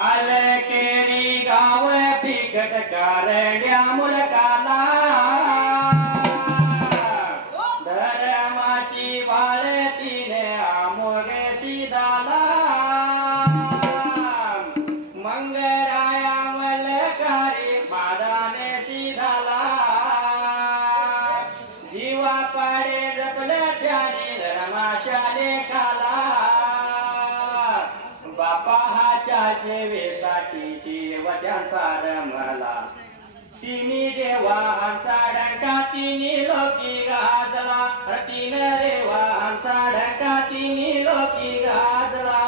अलकेरी गाव बिकट कारण्या मुलकाला. धर्माची वाळ तिने आमोगेशी दाला मंगराया मलकारी मादाने शिधाला जीवा पाडे जपल्या त्याने धर्माच्या लेखाला. बापा सेवेसाठीची व त्यांचा रमला. तिनी देवा आमचा डंका तिनी लोकी गाजला तीन रेवा आमचा डंका तिनी लोकी गाजला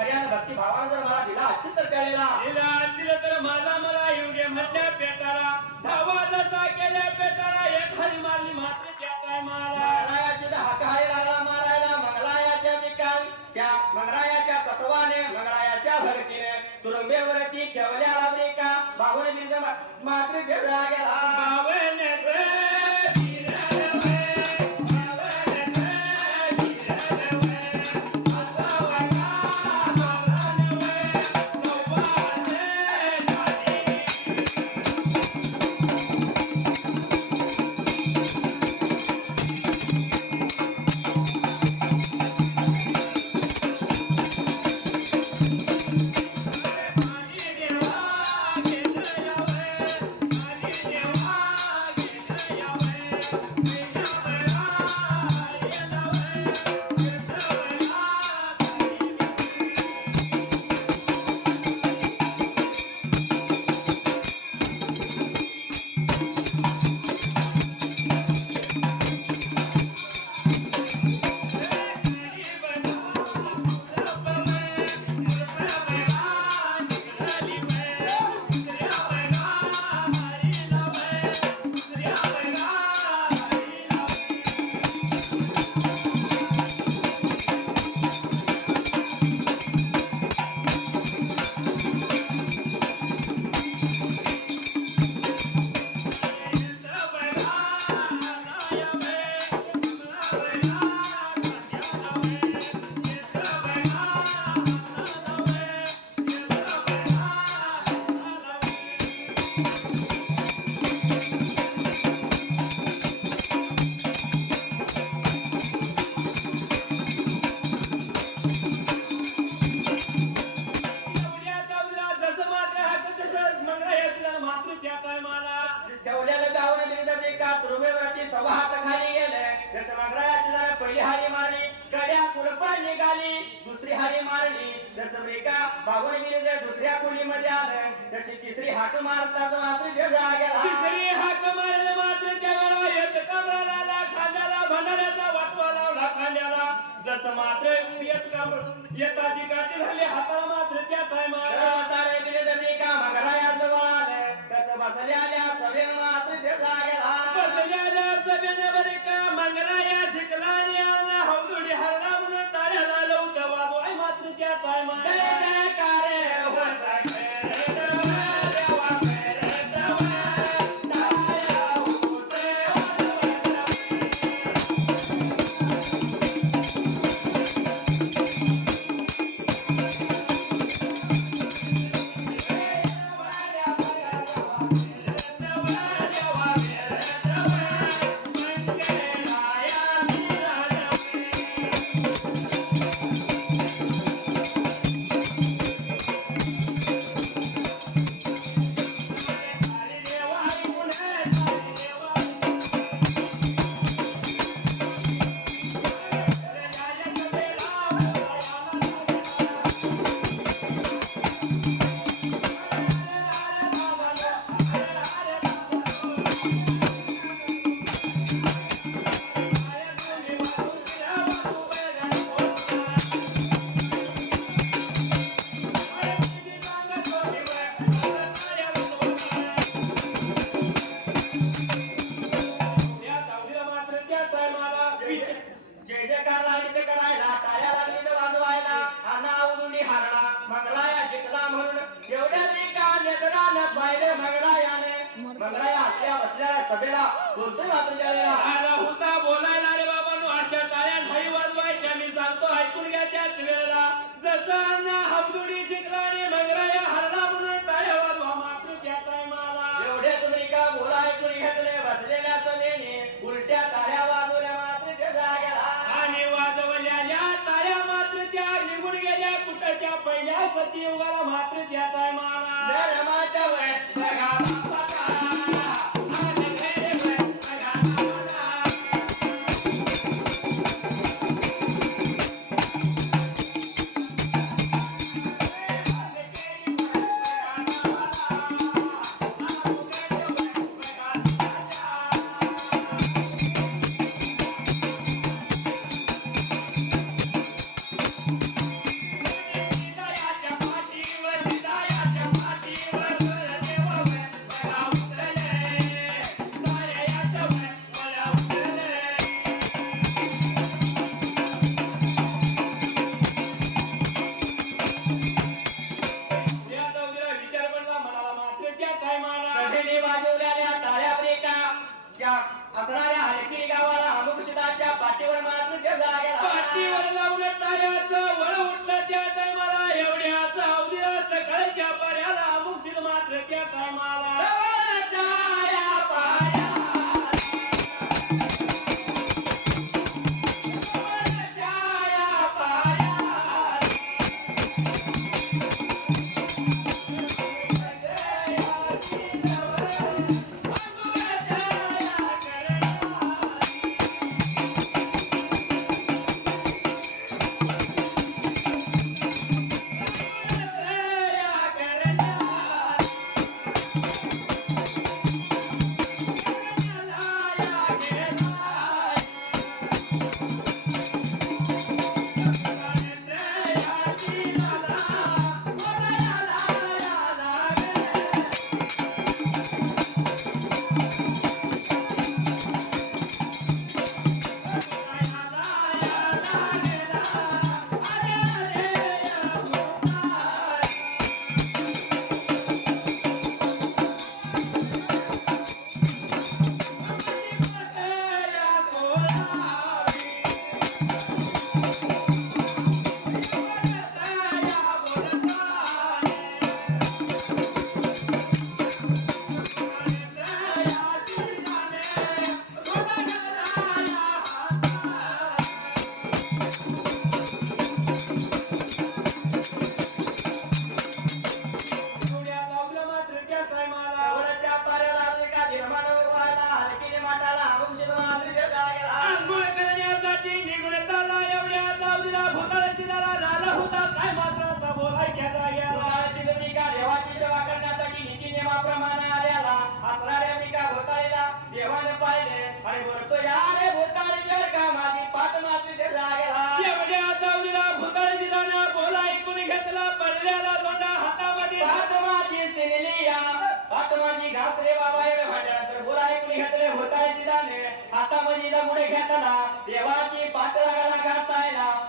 कमला भंडाराचा वाटवा जर मला दिला अच्युत तर कळेला हिला आजला तर माझा मला येऊ दे म्हटल्या पेटाला. धावा जसा केल्या पेटाला. एक हरी मारली मात्र त्या काय तर हाकाहारी लागला मारायला. मंगरायाच्या विकाल. त्या मंगरायाच्या तत्वाने मंगरायाच्या भरतीने तुरुंबेवरती ठेवल्या लावली का? बाहुन मात्र गेला निघाली दुसरी हारी मारली जसं बागून गेली तर दुसऱ्या कुलीमध्ये आलं जशी तिसरी हाक मारतात मात्र ते जागेला. तिसरी हाक मारलं मात्र त्यावेळा येत कमराला खांद्याला भंडाऱ्याचा वाटवा लावला खांद्याला. जसं मात्र येत कमर येताची काठी धरली हाताला मात्र त्या टायमाला गेले तर रेका मंगराया जवळ आलं तसं बसल्याल्या सभेनं नेत्रानं पाहिले मंगलायाने मंगलाया आपल्या बसलेल्या सभेला बोलतोय मात्र आला होता बोलायला रे बाबांनो अशा टाळ्या नाही वाजवायच्या. मी सांगतो ऐकून घ्या त्याच वेळेला. जसं ना हमदुडी जिंकला आणि मंगराया हरला पहिल्या सतीयुगाला मात्र त्या टायमाला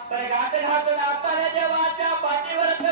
घासायला तर गाठ घासत देवाच्या पाठीवर